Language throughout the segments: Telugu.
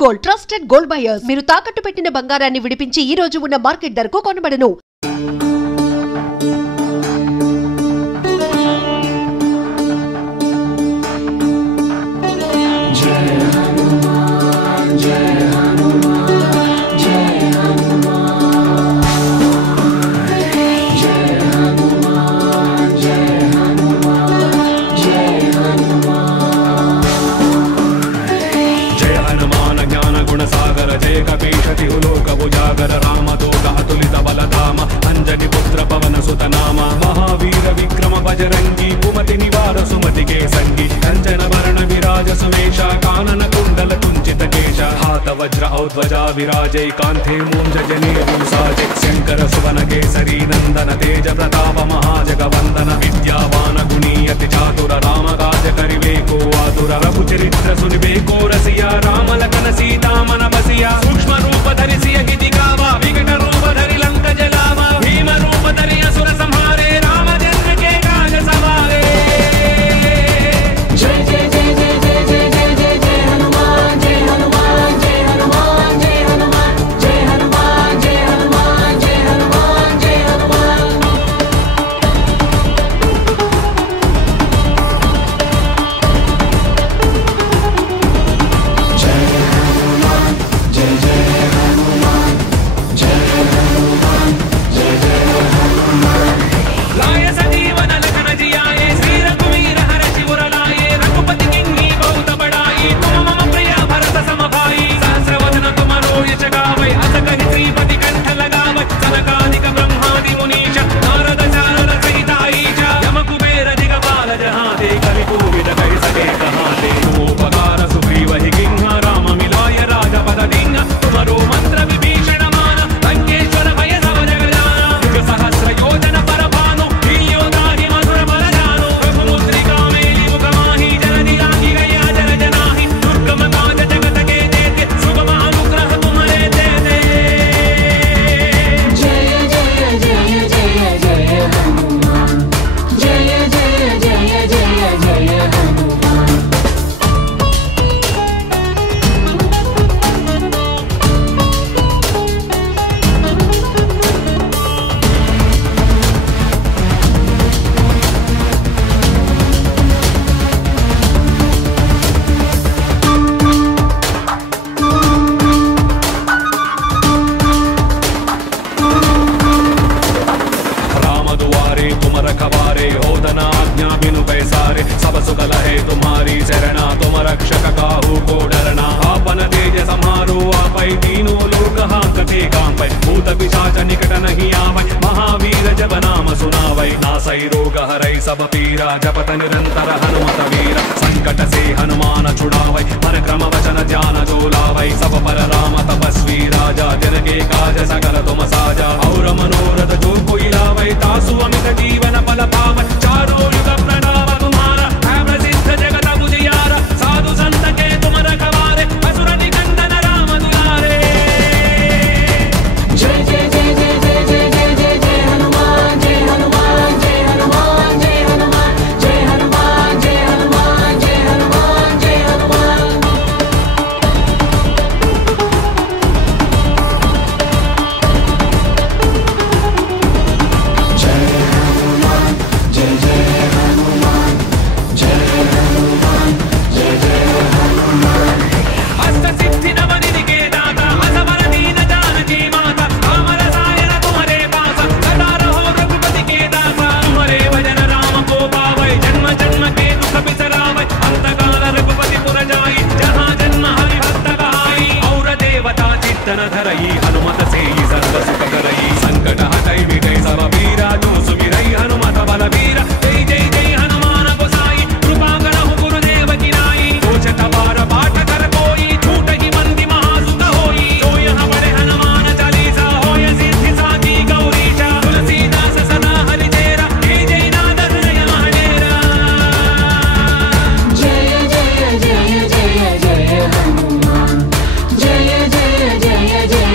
Gold trusted gold buyers. మీరు తాకట్టు పెట్టిన బంగారాన్ని విడిపించి ఈ రోజు ఉన్న మార్కెట్ ధరకు కొనబడను. महावीर विक्रम बजरंगी कुमति निवार सुमति के संगी कंचन वर्ण विराज सुमेश कानन कुंडल कुंचित केश हाथ वज्र औध्वजा विराजै कांथे मूंज जनेऊ साजे शंकर सुवन केसरी नंदन तेज प्रताप महाजगवंदन विद्यावान गुणीयति चातुर राम काज करिबेको आतुर रघु चरित्र सुनिबेको रसिया राम लखन सीता मन बसिया सूक्ष्म रूप धरिसिय हिति गावा विकट रूप धरि लंक जलावा भीम रूप धरि असुर संहारे राम जन्म के काज सवारे जय जय जय जय जय जय जय जय जय हनुमान जय हनुमान जय हनुमान जय हनुमान जय हनुमान जय हनुमान जय हनुमान जय हनुमान जय जय हनुमान जय हनुमान जय जय हनुमान लाय सजीवन लखन जियाए श्री रघुवीर हर शिवर लाए रघुपति किन्हीं बहुत बड़ाई तुम मम प्रिय भरत सम भाई सहस्र वदन तुम रोयच गावै अस कहि श्रीपति कंठ लगावै सनकादिक ब्रह्मादि मुनीश नारद शारद सहित ईश यम कुबेर दिगपाल जहाते कवि कोविद कहि सके कहाते उपकार सुग्रीव हि किंहा राम मिलाय राजपद दीन्हा तुमरो मंत्र विभीषण मान लंकेश्वर भय सब जग जाना युग सहस्र योजन पर भानु हीयो दाहि मधुर बल जानो प्रभु मुद्रिका मेलि मुख माहि जलधि राखी गया जल जनाहि दुर्गम काज जगत के जेते सुगम अनुग्रह तुम्हारे देते जय जय जय जय जय हनुमान जय जय जय जय जय हनुमान राम दुआरे तुम रखवारे होदना आज्ञा बिनु पैसारे सब सुगल है तुम्हारी शरणा तुम रक्षक काहू को डरना आपन तेज समारो आपै तीनों लोक हांकते कांपै भूत पिशाच निकट नहीं आवै महावीर जब नाम सुनावै नासै रोग हरै सब पीरा जपत निरंतर हनुमत वीर संकट से हनुमान छुड़ावै परक्रम वचन ध्यान जो लावै सब पर राम तपस्वी राजा जन के काज सकल तुम साजा और मनोरथ जो कोई लावै तासु अमित जीवन फल पावै चारों युग प्रणाम तुम्हारा है प्रसिद्ध जगत उजियारा साधु संत के तुम रखवारे असुर निकंदन राम दुलारे जय जय जय जय जय जय जय जय जय हनुमान जय हनुमान जय हनुमान जय हनुमान जय हनुमान जय हनुमान जय हनुमान जय हनुमान जय हनुमान जय जय हनुमान जय हनुमान जय जय हनुमान अष्ट सिद्धि नव निधि के दाता असवर दीन जानकी माता अमर सायन तुम्हारे पासा सदा रहो रघुपति के दासा तुम्हारे भजन राम को पावै जन्म जन्म के दुख बिसरावै अंत काल रघुपति पुर जाई जहाँ जन्म हरि भक्त कहाई और देवता चित्तन धरई हनुमत से सर्व सुख करई संकट हटई मिटई सब पीरा जो सुमिरै हनुमत बल वीर जय जय जय हनुमान गोसाई कृपा करहु गुरुदेव की नाई सोचत बार पाठ कर कोई छूट ही बंदी महासुख होई जो यहाँ पढ़े हनुमान चालीसा होय सिद्धि साकी गौरीशा तुलसीदास सदा हरि तेरा जय जय नाद हृदय महडेरा जय जय जय जय जय हनुमान जय जय जय जय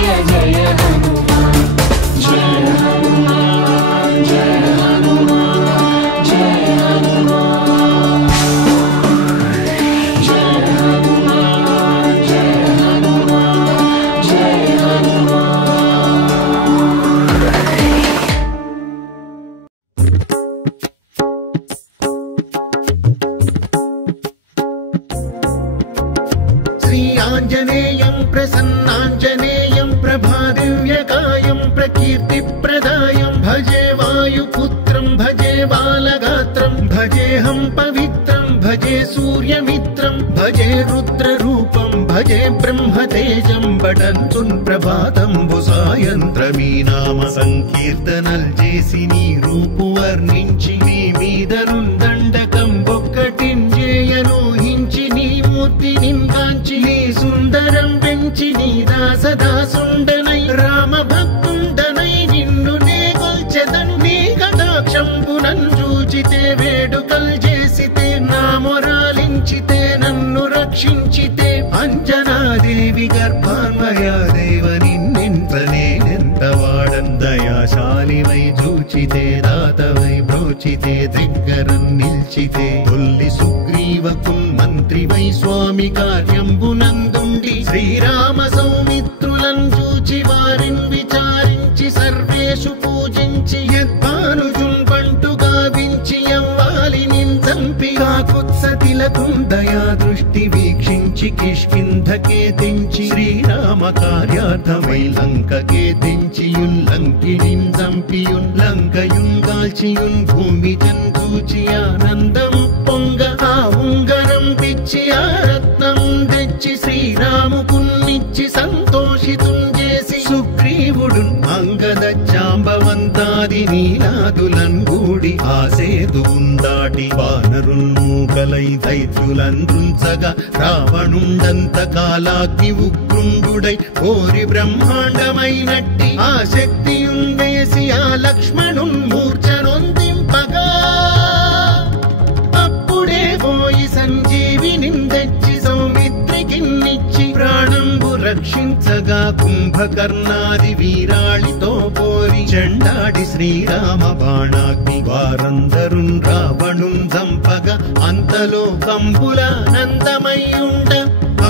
आञ्जनेयं प्रसन्नाञ्जनेयं प्रभादिव्यकायं प्रकीर्तिप्रदायं भजे वायुपुत्रं भजे बालगात्रं भजेऽहं पवित्रं भजे सूर्यमित्रं भजे रुद्ररूपं भजे ब्रह्मतेजं बटन्तुन् ప్రభాతంబు సాయంత్రమీ నామ సంకీర్తనల్ చేసి నీ రూపు వర్ణించి నీ మీదనుందండకం ఒక్కటించేయనూహించి నీ మూర్తి నింగాంచి నీ సుందరం పెంచి నీ దాసదాసుండనై రామ భక్తుండనై నిన్ను నే కొల్చెదను నీ కటాక్షంబునన్ చూచితే వేడుకల్ చేసితే నా మొరాలించితే నన్ను రక్షించితే అంజనాదేవి గర్భాన్వయా దేవ నిన్నెంత వాడందయాశాలివై చూచితే దాతవై బ్రోచితే దగ్గరం నిల్చితే తొల్లి సుగ్రీవకున్ మంత్రివై స్వామి కార్యంబునందుండి శ్రీరామ సౌమిత్రులను చూచి వారిని విచారించి సర్వేషు పూజించి యద్భానుజున్ పంటు గావించి యవ్వాలి నించంపి కాకుత్సతిలకుం దయా దృష్టి వీక్షించి కిష్కింధకే తెంచి శ్రీరామ కార్యార్థమై లంకకే తెంచియుల్లంకిణిన్ చంపియున్ లంకయున్ కాల్చియున్ భూమి చందూచి ఆనందం పొంగ ఆ ఉంగరం పిచ్చి ఆ రత్నం తెచ్చి శ్రీరాముకున్నిచ్చి సంతోషితుం చేసి సుగ్రీవుడు అంగద జాంబవంతాది నీలాదులన్ గూడి ఆసేదు ఉందాటి వానరుల్ మూకలై దైత్యులంద్రుంచగా రావణుండంత కాలాగ్ని ఉగ్రుండుడై కోరి బ్రహ్మాండమైనట్టి ఆ శక్తియున్ వేసి ఆ లక్ష్మణున్ మూర్ఛనొందింపగా అప్పుడే పోయి సంజీవిని తెచ్చి సౌమిత్రికిన్నిచ్చి ప్రాణంబు రక్షించగా కుంభకర్ణాది వీరాళితో పోరి చెండాడి శ్రీరామ బాణాగ్ని వారందరున్ రావణున్ చంపగా అంతలో కంబులానందమయ్యుండ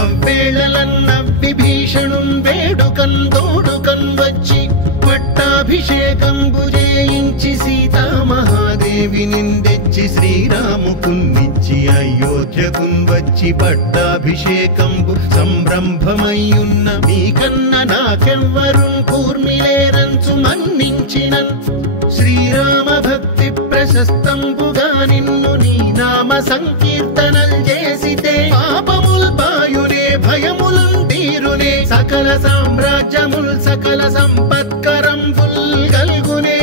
అవ్వేళలన్నవ్విభీషణున్ వేడుకన్ తోడుకన్ వచ్చి పట్టాభిషేకంబు చేయించి సీతామహాదేవి నిందెచ్చి శ్రీరాముకున్నిచ్చి అయోధ్యకున్ వచ్చి పట్టాభిషేకంబు సంరంభమయ్యున్న మీకన్న నాకెవ్వరున్ కూర్మిలేరంచు మన్నించినన్ శ్రీరామ భక్తి ప్రశస్తంబుగా నిన్ను నీ నామ సంకీర్తనల్ చేసితే పాపముల్ బాయునే భయములున్ తీరునే సకల సామ్రాజ్యముల్ సకల సంపత్కరంబుల్ గల్గునే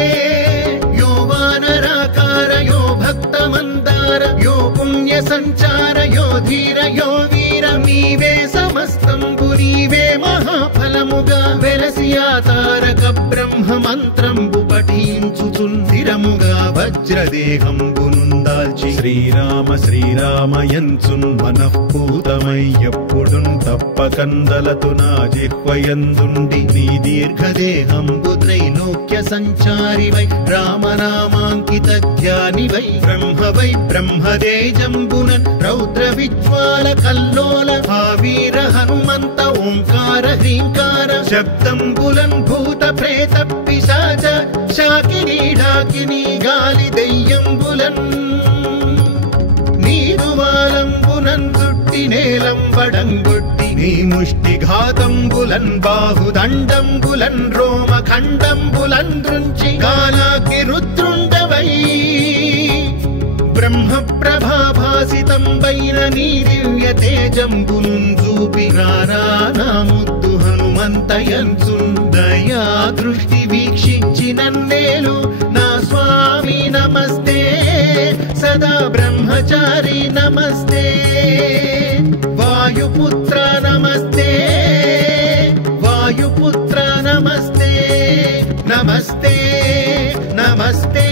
యో వానరాకార యో భక్త మందార యో పుణ్య సంచార యో ధీర యో వీర నీవే సమస్తంబు నీవే మహాఫలముగా వెలసి తారక బ్రహ్మ మంత్రంబు పఠించుచుందిరముగా వజ్రదేహంబునుందాల్చి శ్రీరామ శ్రీరామయంచున్ మనఃపూతమై ఎప్పుడున్ తప్పకందలతు నా జిహ్వయందుండి నీ దీర్ఘదేహంబు త్రైలోక్య సంచారివై రామనామాంకిత ధ్యానివై బ్రహ్మదేజంబునన్ రౌద్ర విజ్వాల కల్లోల వీర హనుమంత ఓంకార హ్రీంకార శబ్దంబులన్ భూత ప్రేత పిశాచ శాకినీ ఢాకినీ గాలి దెయ్యంబులన్ నీరువాలంబునన్ చుట్టి నేలంబడంగొట్టి నీ ముష్టిఘాతంబులన్ బాహుదండంబులన్ రోమఖండంబులన్ దృంచి గాలాకి రుద్రుండవై బ్రహ్మ ప్రభాభాసితంబైన నీ దివ్య తేజంబునున్ చూపి రానా ముద్దు హనుమంతయంచున్ దయా దృష్టి వీక్షించి నన్నేలు నా స్వామి నమస్తే సదా బ్రహ్మచారి నమస్తే వాయుపుత్ర నమస్తే వాయుపుత్ర నమస్తే నమస్తే నమస్తే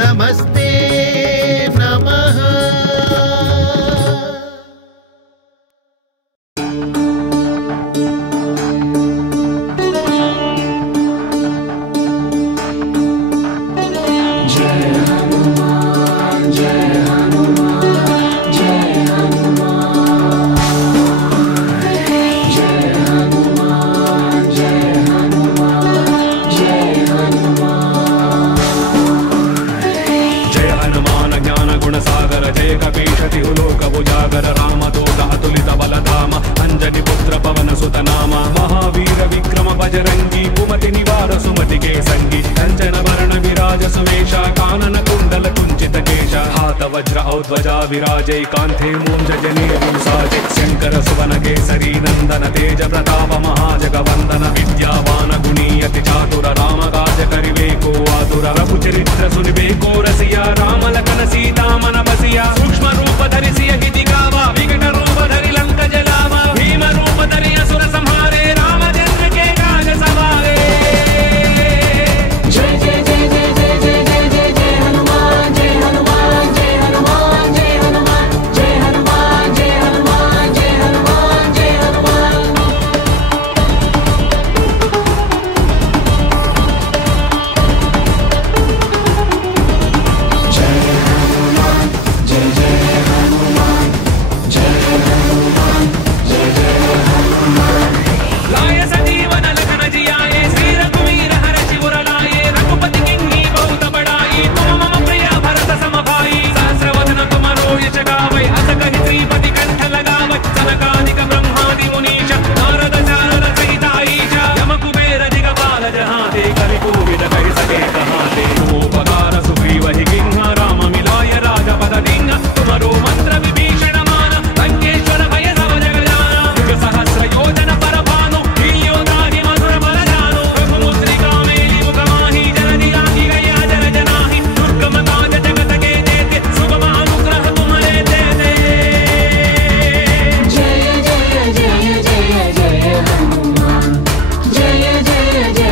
నమస్తే నమః बजरंगी कुमति निवार सुमति के संगी कंचन वर्ण विराज सुवेश कानन कुंडल कुंचित केश हाथ वज्र औध्वजा विराजे कांथे मूंज जनेऊ साजे शंकर सुवन केसरी नंदन तेज प्रताप महाजगवंदन विद्यावान गुणीयति चातुर राम काज करिवे को आतुर रघु चरित्र सुनिबे को रसिया राम लखन सीता मन बसिया सूक्ष्म रूप धरि सियहि दिखावा विकट रूप धरि लंक जलावा भीम रूप धरि असुर संहारे राम जन्म के काज सवारे जय जय जय जय जय जय जय जय जय हनुमान जय हनुमान जय हनुमान जय हनुमान जय हनुमान जय हनुमान जय हनुमान जय हनुमान लाय सजीवन लखन जियाए श्री रघुवीर हर शिवर लाए रघुपति किन्हीं बहुत बड़ाई तुम मम प्रिय भरत सम भाई सहस्रवदन तुम रोयच गावै अस कहि श्रीपति कंठ लगावै सनकादिक ब्रह्मादि मुनीश नारद चारद सहित ईश यम कुबेर दिगपाल जहाते कलि कोविद कहि सके कहाते उपकार सुग्रीव हि किंह राम मिलाय राजपद दीन तुमरो मंत्र विभीषण मान लंकेश्वर भय सब जग जाना युग सहस्र योजन पर भानु लील्योदाहि मधुर बल जानो रघुमुद्रिका मेलि मुख माहि जननि राखी गई अजर जनाहि दुर्गम काज जगत के जेते सुगम अनुग्रह तुम्हारे दे दे जय जय जय जय जय हनुमान जय जय जय जय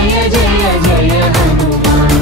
जय हनुमान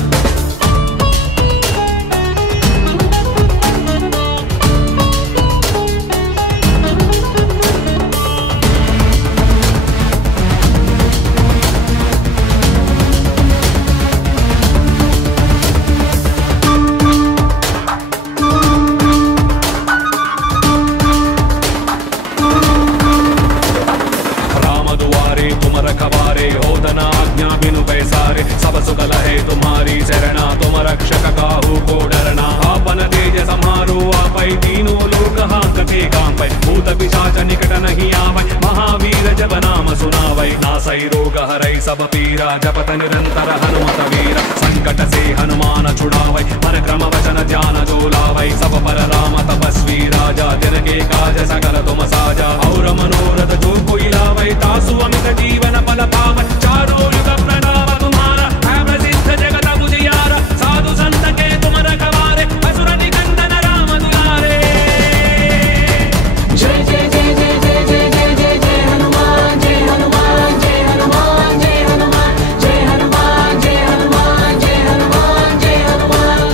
राम दुआरे तुम रखवारे होदन आज्ञा बिनु पैसारे सब सुख लहे तुम्हारी शरणा तुम रक्षक काहू को डरना आपन तेज समारो आपै तीनों लोक हांकते कांपै भूत पिशाच निकट नहीं आवै महावीर जब नाम सुनावै नासै रोग हरै सब पीरा जपत निरंतर हनुमत वीर संकट से हनुमान छुड़ावै परक्रम वचन ध्यान जो लावै सब पर राम तपस्वी राजा तिनके काज सकल तुम साजा और मनोरथ जो कोई लावै तासु अमित जीवन फल पावै चारों युग प्रणाम तुम्हारा है प्रसिद्ध जगत उजियारा साधु संत के तुम रखवारे असुर निकंदन राम दुलारे जय जय जय जय जय जय जय जय जय हनुमान जय हनुमान जय हनुमान जय हनुमान जय हनुमान जय हनुमान जय हनुमान जय हनुमान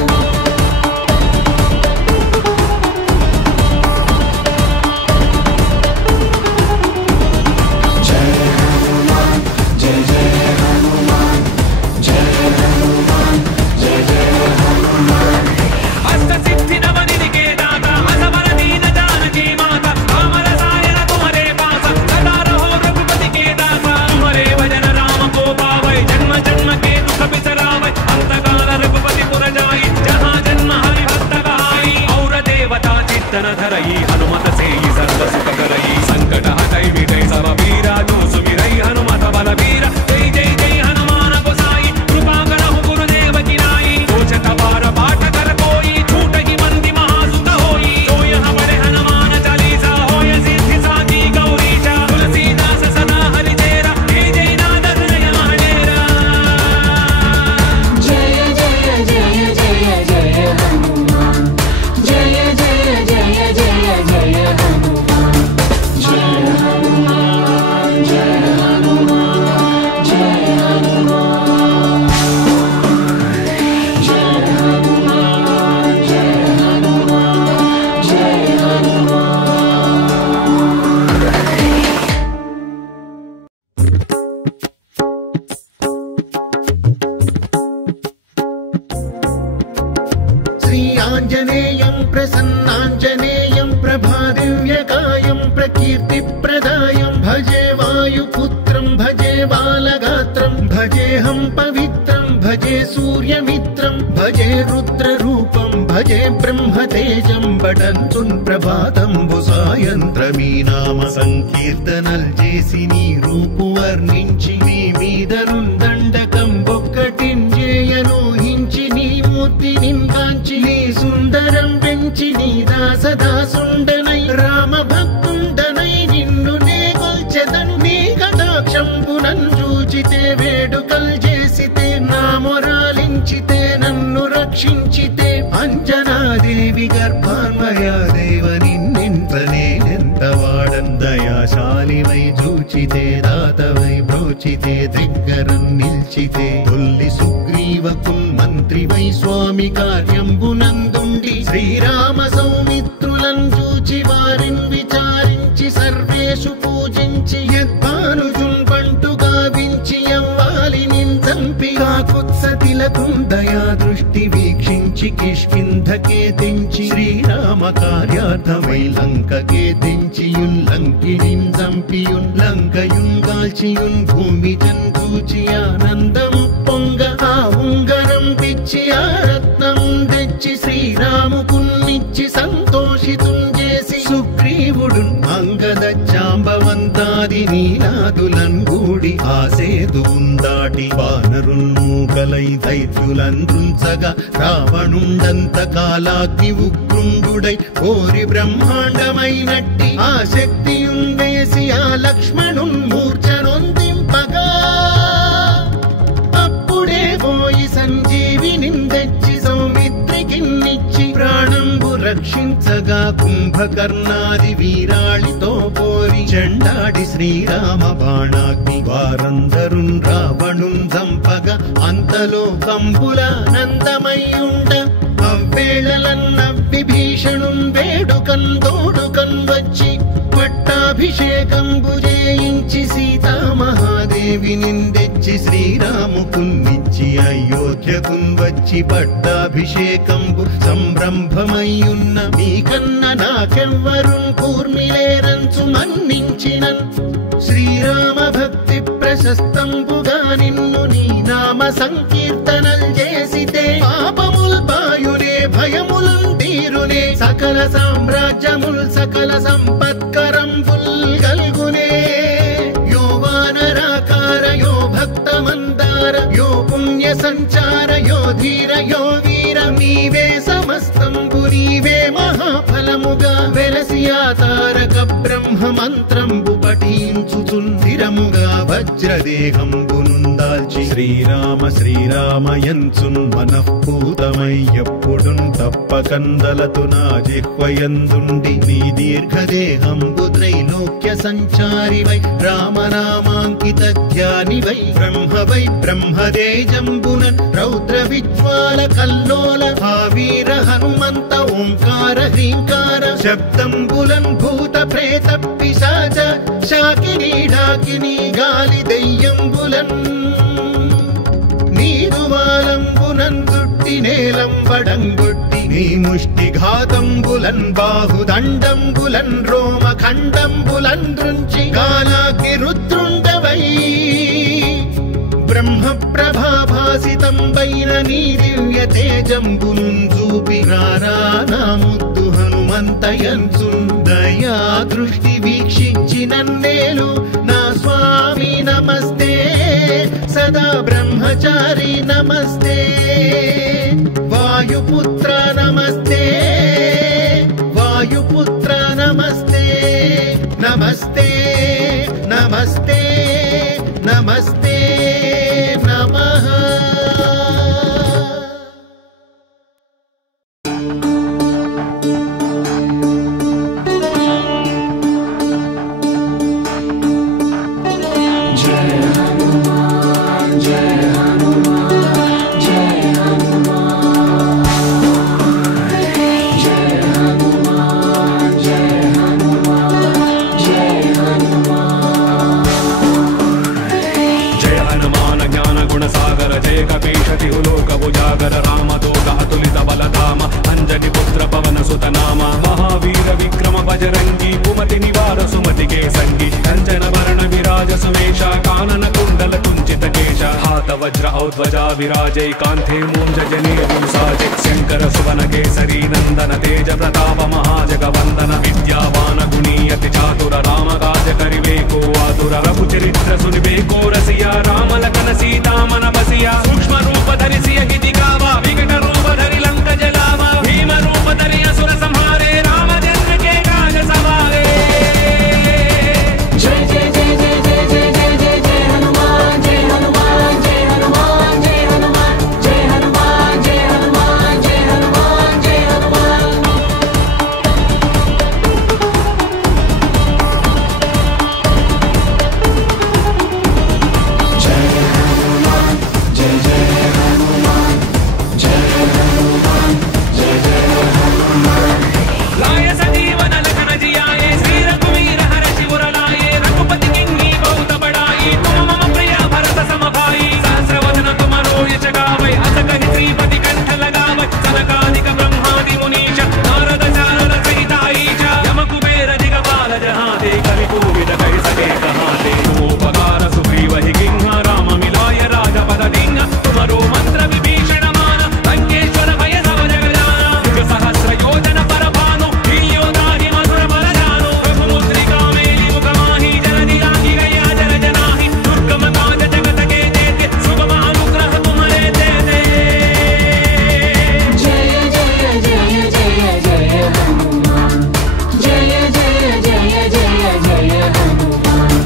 अष्ट सिद्धि नव निधि के दाता असवर दीन जानकी माता राम रसायन तुम्हारे पासा सदा रहो रघुपति के दासा तुम्हारे भजन राम को पावै जन्म जन्म के दुख बिसरावै अंत काल रघुपति पुर जाई जहाँ जन्म हरि भक्त कहाई और देवता चित्तन धरई हनुमत से ही सर्व सुख करई संकट हटै मिटै सब पीरा जो सुमिरै हनुमत बल वीर जय जय जय हनुमान गोसाई कृपा करहु गुरुदेव की नाई दोषत पार पाठ कर कोई छूट ही मंदी महासुत होई जो यहाँ पढ़े हनुमान चालीसा होय सिद्धि साकी गौरीशा तुलसीदास सदा हरि तेरा जय जय नाद हृदय महडेरा जय जय जय जय जय हनुमान जय जय जय जय जय हनुमान जय हनुमान जय हनुमान जय हनुमान जय हनुमान जय हनुमान जय श्री आञ्जनेयं प्रसन्नाञ्जनेयं प्रभादिव्यकायं प्रकीर्तिप्रदायं भजे वायुपुत्रं भजे बालगात्रं भजेऽहं पवित्रं भजे सूर्यमित्रं भजे रुद्ररूपं भजे ब्रह्मतेजं बटन्तुन् ప్రభాతంబుసాయంత్రమీ నామ సంకీర్తనల్ చేసి నీ రూపు వర్ణించి నీ మీదనుందండకం ఒక్కటించేయనూహించి నీ మూర్తి నింకాంచి నీ సుందరం పెంచి నీ దాసదాసుండనై రామ భక్తుండనై నిన్ను నే కొల్చెదన్ నీ కటాక్షంపునన్ చూచితే వేడుకల్ చేసితే నా మొరాలించితే నన్ను రక్షించితే అంజనాదేవి గర్భాన్వయాదేవ నిన్నెంత నేనెంత వాడన్ దయాశాలివై చూచితే దాతవై బ్రోచితే దగ్గరం నిల్చితే తొల్లి సుగ్రీవకుల్ మంత్రివై స్వామి కార్యంబునందుండి శ్రీరామ సౌమిత్రులను చూచి వారిని విచారించి సర్వేషు పూజించి యద్భానుజున్ పంటు గావించి అవ్వాలి నిందంపి కాకుత్సతిలకుం దయా దృష్టి వీక్షించి కిష్కింధకే తెంచి శ్రీరామ కార్యార్థమై లంకకే తెంచియున్ లంకిణిన్ చంపియున్ లంకయున్ గాల్చియున్ భూమి జంతూచి ఆనందము పొంగ ఆ ఉంగరం పిచ్చి ఆ రత్నం తెచ్చి శ్రీరాముకున్నిచ్చి సంతోషితుం చేసి సుగ్రీవుడు అంగద జాంబవంతాది నీలాదులన్ గూడి ఆ సేతువున్ దాటి వానరున్ మూకలై దైత్యులందృంచగా రావణుండంత కాలాగ్ని ఉగ్రుండుడై కోరి బ్రహ్మాండమైనట్టి ఆ శక్తియున్ వేసి ఆ లక్ష్మణున్ మూర్ఛనొందింపగా అప్పుడే పోయి సంజీవిని తెచ్చి సౌమిత్రికిన్నిచ్చి ప్రాణంబు రక్షించగా కుంభకర్ణాది వీరాళితో పోరి చెండాడి శ్రీరామ బాణాగ్ని వారందరున్ రావణున్ చంపగా అంతలో కంబుల నందమయ్యుండ అవ్వేళలన్న విభీషణున్ వేడుకన్ తోడుకన్ వచ్చి పట్టాభిషేకంబు చేయించి సీతామహాదేవి నిందెచ్చి శ్రీరాముకున్నిచ్చి అయోధ్యకున్ వచ్చి పట్టాభిషేకంబు సంరంభమయ్యున్న మీకన్న నాకెవ్వరున్ కూర్మిలేరంచు మన్నించినన్ శ్రీరామ భక్తి ప్రశస్తంబుగా నిన్ను నీ నామ సంకీర్తనల్ చేసితే పాపముల్ బాయునే భయముల్ తీరునే సకల సామ్రాజ్యముల్ సకల సంపత్కరంబుల్ గల్గునే యో వానరాకార యో భక్త మందార యో పుణ్య సంచార యో ధీర యో వీర నీవే సమస్తంబు నీవే మహాఫలముగా వెలసి ఆ తారక బ్రహ్మ మంత్రంబు పఠించుచున్ స్థిరముగా వజ్రదేహంబునుందాల్చి శ్రీరామ శ్రీరామయంచున్ మనఃపూతమై ఎప్పుడున్ తప్పకందలతు నా జిహ్వయందుండి నీ దీర్ఘదేహంబు త్రైలోక్య సంచారివై రామనామాంకిత ధ్యానివై బ్రహ్మవై బ్రహ్మదేజంబునన్ రౌద్ర విజ్వాల కల్లోల వీర హనుమంత ఓంకార హ్రీంకార శబ్దంబులన్ భూత ప్రేత పిశాచ శాకినీ డాకినీ గాలి దయ్యంబులన్ నీదువాలంబునన్ చుట్టి నేలంబడంగొట్టి నీ ముష్టి ఘాతంబులన్ బాహుదండంబులన్ రోమ ఖండంబులన్ దృంచి కాలాగ్ని రుద్రుండవై బ్రహ్మ ప్రభాభాసితంబైన నీ దివ్య తేజంబునున్ చూపి రారా నా ముద్దు హనుమంతయంచున్ దయా దృష్టి వీక్షించి నన్నేలు నా స్వామి నమస్తే సదా బ్రహ్మచారి నమస్తే వాయుపుత్ర నమస్తే వాయుపుత్ర నమస్తే నమస్తే నమస్తే నమస్తే నమః ध्वजा विराजै कान्थे मूञ्जनेतुसाजे शंकर सुवन केसरी नंदन तेज प्रताप महाजगवंदन विद्यावान गुणीयति चातुर राम काज करिवेको आतुर रघुचरित्र सुनिवेको रसिया बसिया राम लखन सीता मन बसिया सूक्ष्म रूप धरि सियहि दिखावा विकट रूप धरि लंक जलावा भीम रूप धरि असुर संहारे रामचंद्र के काज सवारे जय जय जय जय जय जय जय जय जय हनुमान जय हनुमान जय हनुमान जय हनुमान जय हनुमान जय हनुमान जय हनुमान जय हनुमान लाय सजीवन लखन जियाए श्री रघुवीर हर्षि उर लाए रघुपति किन्हीं बहुत बड़ाई तुम मम प्रिय भरत सम भाई सहस्र वदन तुम रोयच गावै अस कहि श्रीपति कंठ लगावै सनकादिक ब्रह्मादि मुनीश नारद शारद सहित ईश यम कुबेर दिगपाल जहाते कवि कोविद कहि सके कहाते उपकार सुग्रीवहि किंह राम मिलाय राजपद दीन्ह तुमरो मंत्र विभीषण मान लंकेश्वर भय सब जग जाना युग सहस्र योजन पर भानु हीयो दाहि मधुर बल जानो प्रभु मुद्रिका मेलि मुख माहि जन दिलाहि गया जन जनाहि दुर्गम काज जगत के जेते शुभम अनुग्रह तुम्हारे दे दे जय जय जय जय जय हनुमान जय जय जय जय जय हनुमान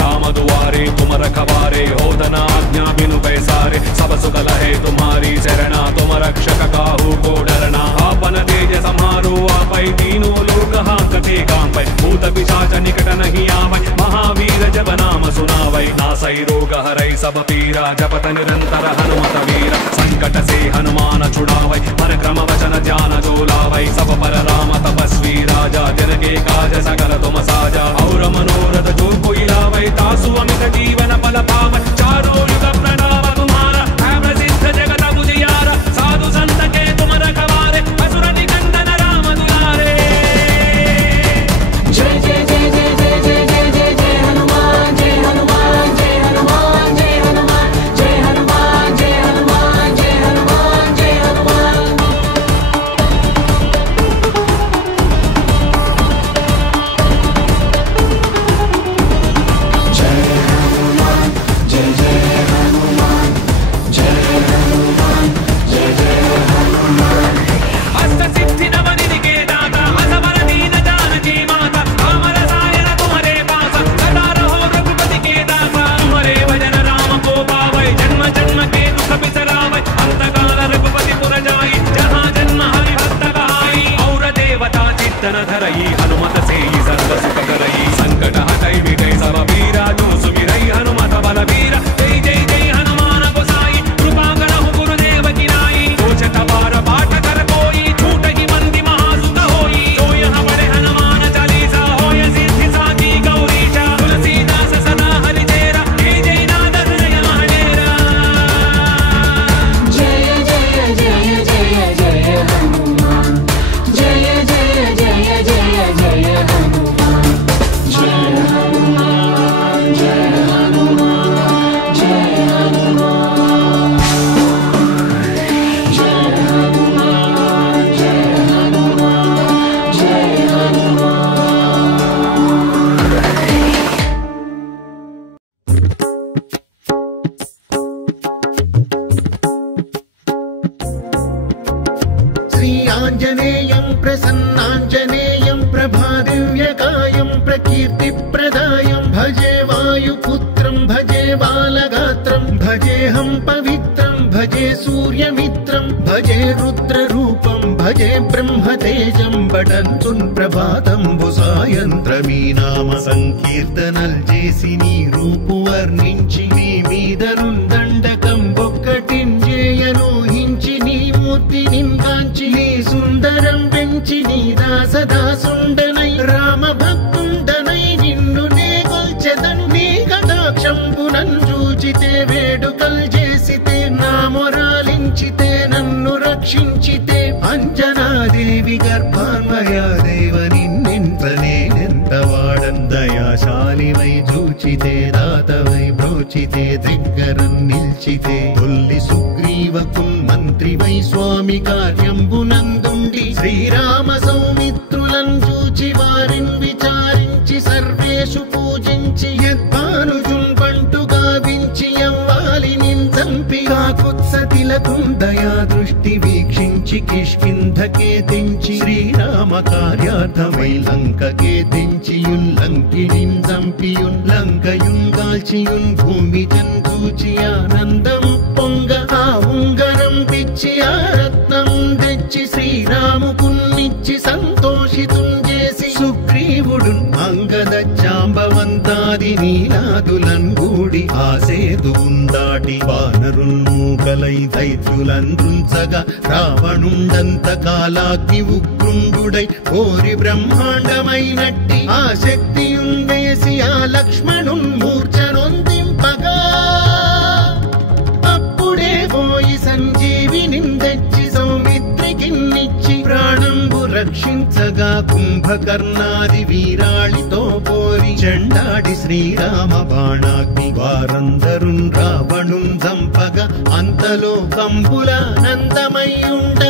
राम दुआरे तुम रखवारे हो धन आज्ञा बिनु पैसारे सब सुख लहे तुम्हारी शरणा तुम रक्षक काहू को डरना आपन तेज समारो आपै तीनों लोक हांकते कांपै भूत पिशाच निकट नहीं आवै महावीर जब नाम सुनावै नासै रोग हरै सब पीरा जपत निरंतर हनुमत वीर संकट से हनुमान छुड़ावै परक्रम वचन ध्यान जो लावै सब पर राम तपस्वी राजा तिनके काज सकल तुम साजा और मनोरथ जो कोई लावै तासु अमित जीवन फल पावै चारों युग प्रणाम तुम्हारा है प्रसिद्ध जगत उजियारा साधु संत के तुम रखवारे असुर निकंदन राम दुलारे जय जय जय जय जय जय जय जय जय हनुमान जय हनुमान जय हनुमान जय हनुमान जय हनुमान जय हनुमान जय हनुमान जय हनुमान अष्ट सिद्धि नव निधि के दाता असवर दीन जानकी माता राम रसायन तुम्हारे पास सदा रहो रघुपति के दासा तुम्हारे भजन राम को पावै जन्म जन्म के दुख बिसरावै अंत काल रघुपति पुर जाई जहाँ जन्म हरि भक्त कहाई और देवता चित्तन धरई हनुमत से सर्व सुख करई संकट हटई मिटई सब पीरा जो सुमिरै हनुमत बल वीर जय जय जय हनुमान गोसाई कृपा करहु गुरुदेव की नाई सोचत बार बाट कर कोई छूट ही मंदी महासुख होई जो यहाँ बड़े हनुमान चालीसा होय सिद्धि साकी गौरीशा तुलसीदास सदा हरि तेरा जय जय नाद हृदय महडेरा जय जय जय जय जय हनुमान जय जय जय जय जय हनुमान जय हनुमान जय हनुमान जय हनुमान जय हनुमान जय हनुमान जय श्री आञ्जनेयं प्रसन्नाञ्जनेयं प्रभादिव्यकायं प्रकीर्तिप्रदायं भजे वायुपुत्रं भजे बालगात्रं भजेऽहं पवित्रं भजे सूर्यमित्रं भजे रुद्ररूपं भजे ब्रह्मतेजं बडन्तुन् ప్రభాతంబుసాయంత్రమీ నామ సంకీర్తనల్ చేసి నీ రూపు వర్ణించి నీ మీదరుందండకం ఒక్కటింజేయను హించి నీ మూర్తి నింగాంచి నీ సుందరం పెంచి నీ దాసదాసుండనై రామ భక్తుండనై నిన్ను నే కొల్చెదన్ నీ కటాక్షంబునన్ చూచితే వేడుకల్ చేసితే నా మొరాలించితే నన్ను రక్షించితే అంజ పిలిచితే దగ్గర నిల్చితే తొల్లి సుగ్రీవకున్ మంత్రి వై స్వామి కార్యంబునందుండి శ్రీరామ సౌమిత్రులను చూచి వారిని విచారించి సర్వేషు పూజించి యద్భానుజున్ బంటు గావించి యవ్వాలిని చంపి కాకుత్సతిలకుం దయా దృష్టి వీక్షించి కిష్కింధకే తెంచి శ్రీరామ కార్యార్థమై లంకకే తెంచియున్ లంకిణిన్ చంపియున్ లంకయున్ కాల్చియున్ భూమి చందూచి ఆనందం పొంగ ఆ ఉంగరం పిచ్చి ఆ రత్నం తెచ్చి శ్రీరాముకున్నిచ్చి సంతోషితుం చేసి సుగ్రీవుడు అంగద జాంబవంతాది నీలాదులన్ గూడి ఆసేదు దాటి వానరుల్ మూకలై దైత్యులందృంచగా రావణుండంత కాలాగ్ని ఉగ్రుండుడై కోరి బ్రహ్మాండమైనట్టి ఆ శక్తియున్ వేసి ఆ లక్ష్మణున్ మూర్ఛనొందింపగా అప్పుడే పోయి సంజీవిని తెచ్చి సౌమిత్రికిన్నిచ్చి ప్రాణంబు రక్షించగా కుంభకర్ణాది వీరాళితో పోరి చెండాడి శ్రీరామ బాణాగ్ని వారందరున్ రావణున్ చంపగా అంతలో కంబులానందమయ్యుండ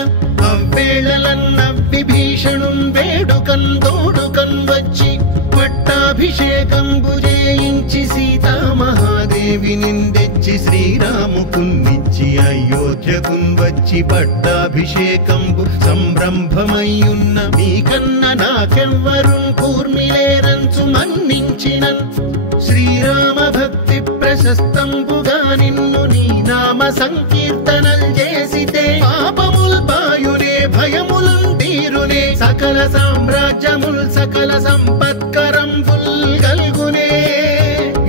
అవ్వేళలన్న విభీషణున్ వేడుకన్ తోడుకన్ వచ్చి పట్టాభిషేకంబు చేయించి సీతామహాదేవిని తెచ్చి శ్రీరాముకున్నిచ్చి అయోధ్యకున్ వచ్చి పట్టాభిషేకంబు సంరంభమయ్యున్న మీకన్న నాకెవ్వరున్ కూర్మిలేరంచు మన్నించినన్ శ్రీరామ భక్తి ప్రశస్తంబుగా నిన్ను నీ నామ సంకీర్తనల్ చేసితే పాపముల్ బాయునే భయములున్ తీరునే సకల సామ్రాజ్యముల్ సకల సంపత్కరంబుల్ గల్గునే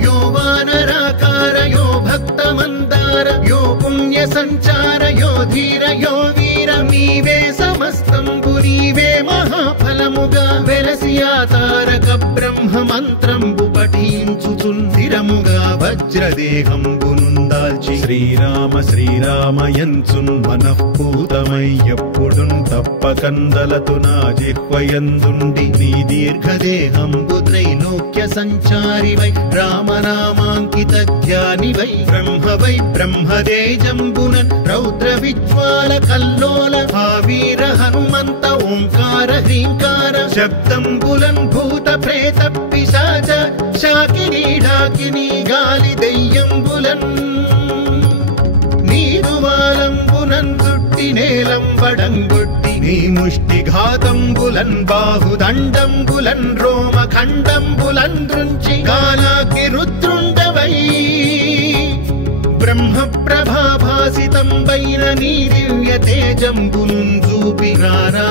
యో వానరాకార యో భక్త మందార యో పుణ్య సంచార యో ధీర యో వీర నీవే సమస్తంబు నీవే మహాఫలముగా వెలసి ఆ తారక బ్రహ్మ మంత్రంబు పఠించుచుందిరముగా వజ్రదేహంబునుందాల్చి శ్రీరామ శ్రీరామయంచున్ మనఃపూతమై ఎప్పుడున్ తప్పకందలతు నా జిహ్వయందుండి నీ దీర్ఘదేహంబు త్రైలోక్య సంచారివై రామనామాంకిత ధ్యానివై బ్రహ్మవై బ్రహ్మదేజంబునన్ రౌద్ర విజ్వాల కల్లోల భావీర హనుమంత ఓంకార హ్రీంకార శబ్దంబులన్ భూత ప్రేత పిశాచ శాకిని ఢాకిని గాలి దెయ్యంబులన్ నీరువాలంబునన్ చుట్టి నేలంబడంగొట్టి నీ ముష్టిఘాతంబులన్ బాహుదండంబులన్ రోమ ఖండంబులన్ దృంచి కాలాగ్ని రుద్రుండవై బ్రహ్మ ప్రభాభాసితంబైన నీ దివ్య తేజంబునున్ చూపి రానా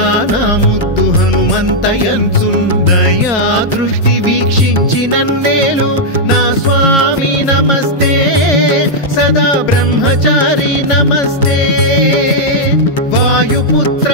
ముద్దు హనుమంతయంచున్ దయా దృష్టి వీక్షించి నన్నేలు నా స్వామి నమస్తే సదా బ్రహ్మచారి నమస్తే వాయుపుత్ర